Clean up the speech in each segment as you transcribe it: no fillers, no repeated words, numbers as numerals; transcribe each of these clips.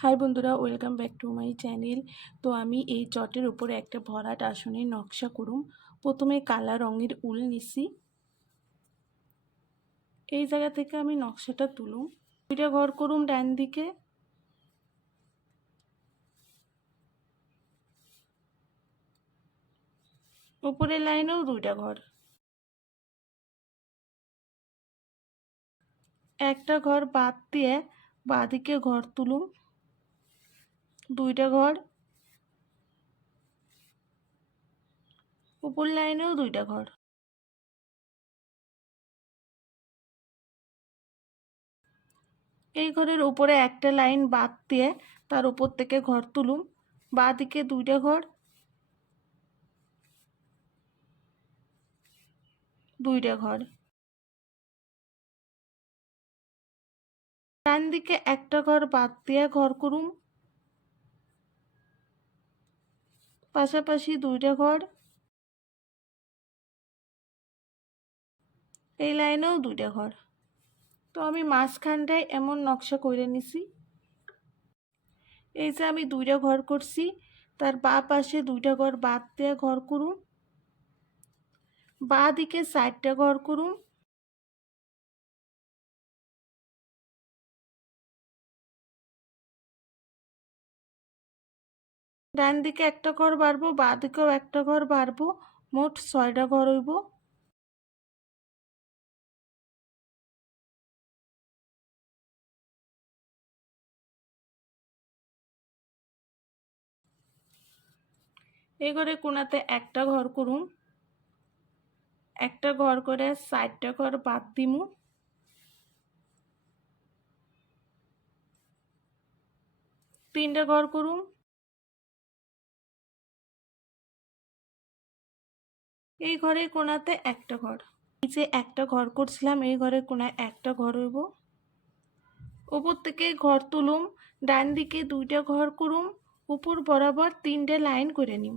High বন্ধুরা, welcome back to my channel. তো আমি এই চটের উপরে একটা ভরাট আসনের নকশা করুম। প্রথমে কালা রঙের উল নিছি। এই জায়গা থেকে আমি নকশাটা তুলুম। দুইটা ঘর করুম ডান দিকে। উপরের লাইনেও দুইটা ঘর। একটা ঘর বাদ দিয়ে বাঁদিকে ঘর তুলুম, দুইটা ঘর। উপর লাইনেও দুইটা ঘর। এই ঘরের উপরে একটা লাইন বাদ দিয়ে তার উপর থেকে ঘর তুলুম, বাঁদিকে দুইটা ঘর, দুইটা ঘর। ডান দিকে একটা ঘর বাদ দিয়ে ঘর করুম, পাশাপাশি দুইটা ঘর। এই লাইনেও দুইটা ঘর। তো আমি মাঝখানটায় এমন নকশা করে নিছি। এই যে আমি দুইটা ঘর করছি, তার বাঁ পাশে দুইটা ঘর বাদ দিয়ে ঘর করুম, বাঁ দিকে 4টা ঘর করুম। ডান দিকে একটা ঘর বাড়বো, বাঁ দিকেও একটা ঘর বাড়বো, মোট 6টা ঘর হইব। এই ঘরে কোনাতে একটা ঘর করুম, একটা ঘর করে 4টা ঘর বাদ দিমু। তিনটা ঘর করুম। এই ঘরের কোনাতে একটা ঘর। নিচে একটা ঘর করছিলাম, এই ঘরের কোনায় একটা ঘর হইব। উপর থেকে ঘর তুলুম, ডান দিকে দুইটা ঘর করুম, উপর বরাবর 3টে লাইন করে নিম।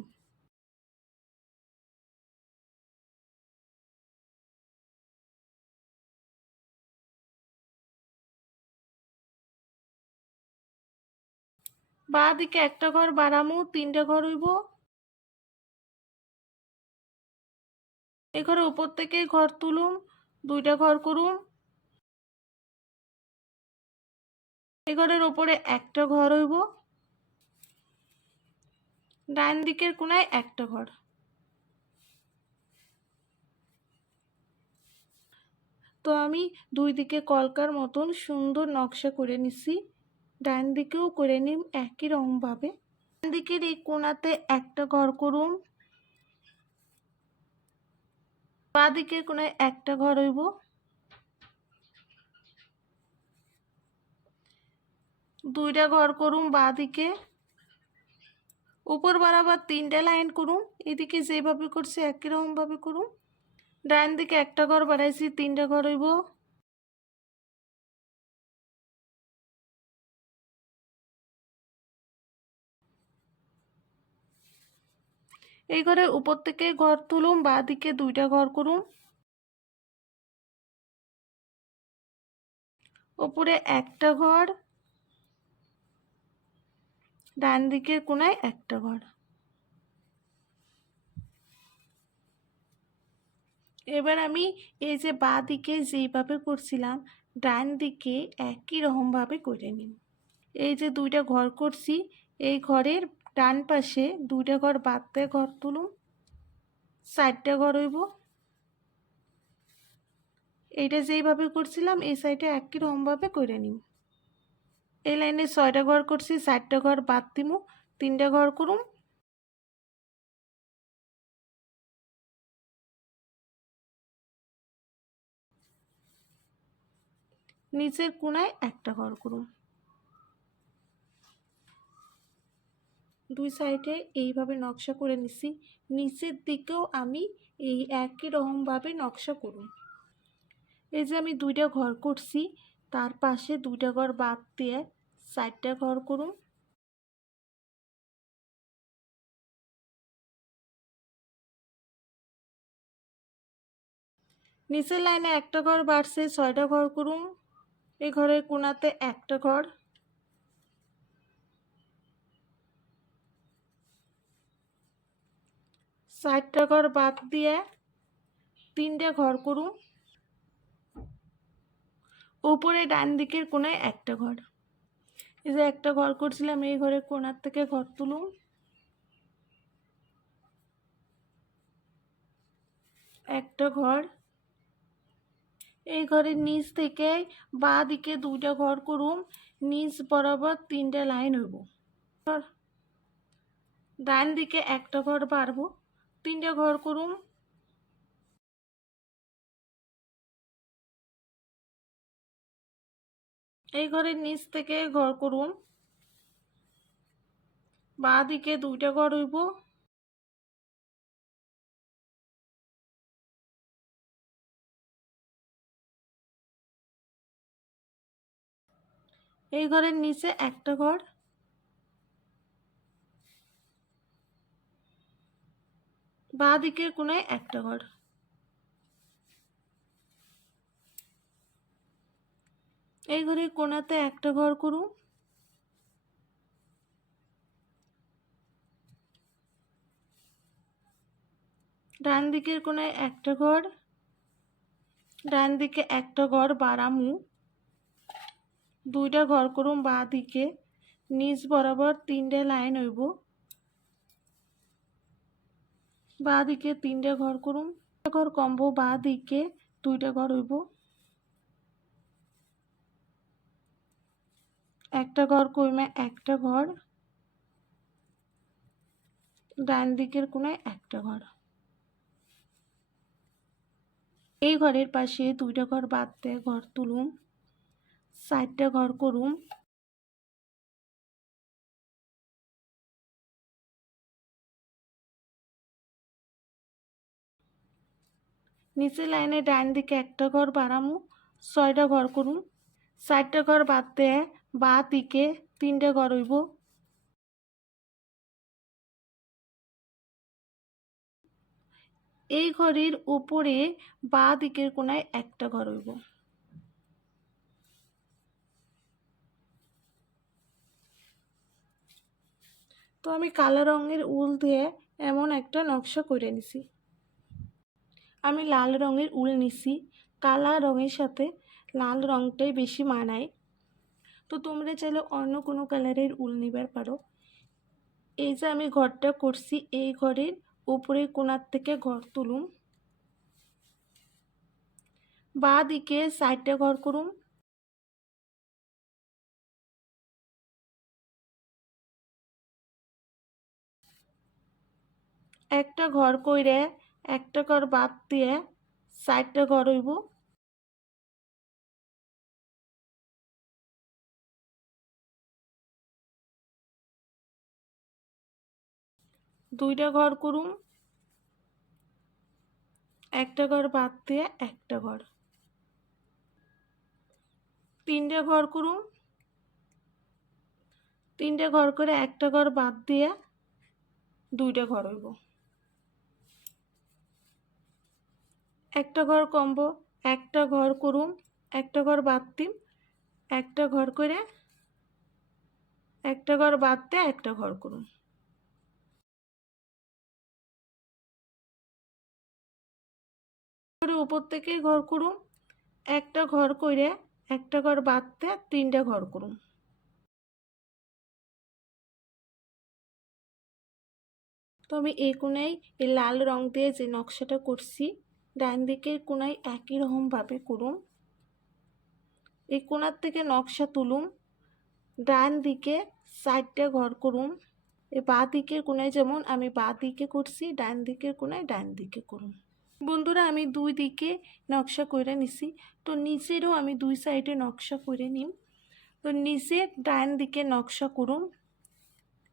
বাঁ দিকে একটা ঘর বাড়ামু, 3টে ঘর হইব। এই ঘরে উপর থেকে ঘর তুলুম, দুইটা ঘর করুম। এই ঘরের উপরে একটা ঘর হইব। ডান দিকের কোনায় একটা ঘর। তো আমি দুই দিকে কলকার মতন সুন্দর নকশা করে নিছি। ডান দিকেও করে নিম একই রকমভাবে। ডান দিকের এই কোনাতে একটা ঘর করুম, বাঁ দিকের কোনায় একটা ঘর হইব। দুইটা ঘর করুম বাঁ দিকে। উপর বরাবর 3টে লাইন করুম, এদিকে যেভাবে করছি একই রকম ভাবে করুম। ডান দিকে একটা ঘর বাড়াইছি, 3টে ঘর হইব। এই ঘরে উপর থেকে ঘর তুলুম, বাঁ দিকে দুইটা ঘর করুম। উপরে একটা ঘর, ডান দিকের কোনায় একটা ঘর। এবার আমি এই যে বাঁ দিকে যেইভাবে করছিলাম ডান দিকে একই রকম ভাবে করে নিন। এই যে দুইটা ঘর করছি, এই ঘরের ডান পাশে দুইটা ঘর বাদ দিয়ে ঘর তুলুম, 4টা ঘর হইব। এইটা যেইভাবে করছিলাম এই সাইডে একই রকম ভাবে করে নিন। এই লাইনে 6টা ঘর করছি, 4টা ঘর বাদ দিমু, 3টা ঘর করুম। নিচের কোনায় একটা ঘর করুম। দুই সাইডে এইভাবে নকশা করে নিছি। নিচের দিকেও আমি এই একই রকমভাবে নকশা করুম। এই যে আমি দুইটা ঘর করছি, তার পাশে দুইটা ঘর বাদ দিয়ে 4টা ঘর করুম। নিচের লাইনে একটা ঘর বাড়ছে, 6টা ঘর করুম। এই ঘরের কোনাতে একটা ঘর। চারটা ঘর বাদ দিয়ে তিনটে ঘর করুন। উপরে ডান দিকের কোনায় একটা ঘর। এই যে একটা ঘর করছিলাম, এই ঘরের কোনার থেকে ঘর তুলুন। একটা ঘর। এই ঘরের নিচ থেকে বাঁ দিকে দুইটা ঘর করুন, নিচ বরাবর তিনটে লাইন হইব। ডান দিকে একটা ঘর বাড়বো, তিনটে ঘর করুন। এই ঘরের নিচ থেকে ঘর করুন, বাঁ দিকে দুইটা ঘর হইব। এই ঘরের নিচে একটা ঘর। বাঁ দিকের কোনায় একটা ঘর। এই ঘরের কোনাতে একটা ঘর করুন। ডান দিকের কোনায় একটা ঘর। ডান দিকে একটা ঘর বাড়ামু, দুইটা ঘর করুন বাঁ দিকে, নিচ বরাবর তিনটে লাইন হইব। বাঁ দিকে তিনটে ঘর করুন। ঘর কমবো, বাঁ দিকে দুইটা ঘর হইব। একটা ঘর কইমে একটা ঘর। ডান দিকের কোনায় একটা ঘর। এই ঘরের পাশে দুইটা ঘর বাদ দিয়ে ঘর তুলুন, চারটা ঘর করুন। নিচে লাইনে ডান দিকে একটা ঘর বাড়ামু, ছয়টা ঘর করুন। চারটা ঘর বাদ দিয়ে বাঁ দিকে তিনটে ঘর হইব। এই ঘরের উপরে বাঁ দিকের কোনায় একটা ঘর হইব। তো আমি কালো রঙের উল দিয়ে এমন একটা নকশা করে নিছি। আমি লাল রঙের উল নিছি, কালা রঙের সাথে লাল রঙটাই বেশি মানায়। তো তোমরা চাইলে অন্য কোনো কালারের উল নিবার পারো। এই যে আমি ঘরটা করছি, এই ঘরের উপরে কোনার থেকে ঘর তুলুন, বাঁ দিকে চারটা ঘর করুন। একটা ঘর কইরে একটা ঘর বাদ দিয়ে চারটা ঘর হইব। দুইটা ঘর করুন, একটা ঘর বাদ দিয়ে একটা ঘর। তিনটে ঘর করুন, তিনটে ঘর করে একটা ঘর বাদ দিয়ে দুইটা ঘর হইব। একটা ঘর কমবো, একটা ঘর করুন, একটা ঘর বাদ দিন, একটা ঘর করে একটা ঘর বাদ দিয়ে একটা ঘর করুন। উপর থেকে ঘর করুন, একটা ঘর করে একটা ঘর বাদ দিয়ে তিনটা ঘর করুন। তো আমি এই কোনায় এই লাল রং দিয়ে যে নকশাটা করছি, ডান দিকের কোনায় একই রকমভাবে করুন। এই কোনার থেকে নকশা তুলুন, ডান দিকে চারটে ঘর করুন। এই বাঁ দিকের কোনায় যেমন আমি বাঁ দিকে করছি, ডান দিকের কোনায় ডান দিকে করুন। বন্ধুরা, আমি দুই দিকে নকশা করে নিছি। তো নিচেরও আমি দুই সাইডে নকশা করে নিম। তো নিচে ডান দিকে নকশা করুন,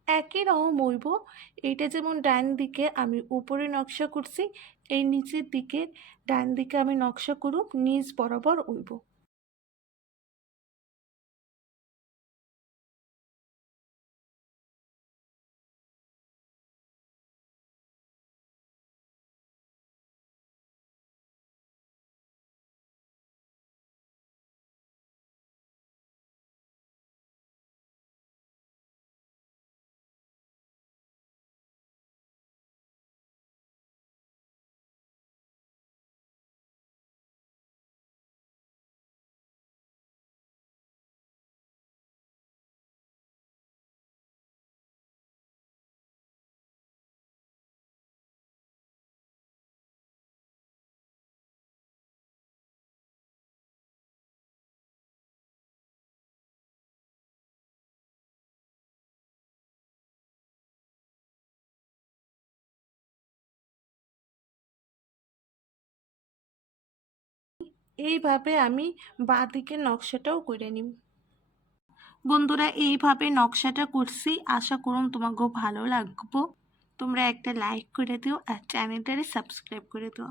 একই রকম হইব। এইটা যেমন ডান দিকে আমি উপরে নকশা করছি, এই নিচের দিকে ডান দিকে আমি নকশা করুক নিচ বরাবর হইব। এইভাবে আমি বাঁ দিকের নকশাটাও করে নিব। বন্ধুরা, এইভাবে নকশাটা করছি, আশা করুন তোমাকেও ভালো লাগবো। তোমরা একটা লাইক করে দিও আর চ্যানেলটারে সাবস্ক্রাইব করে দিও।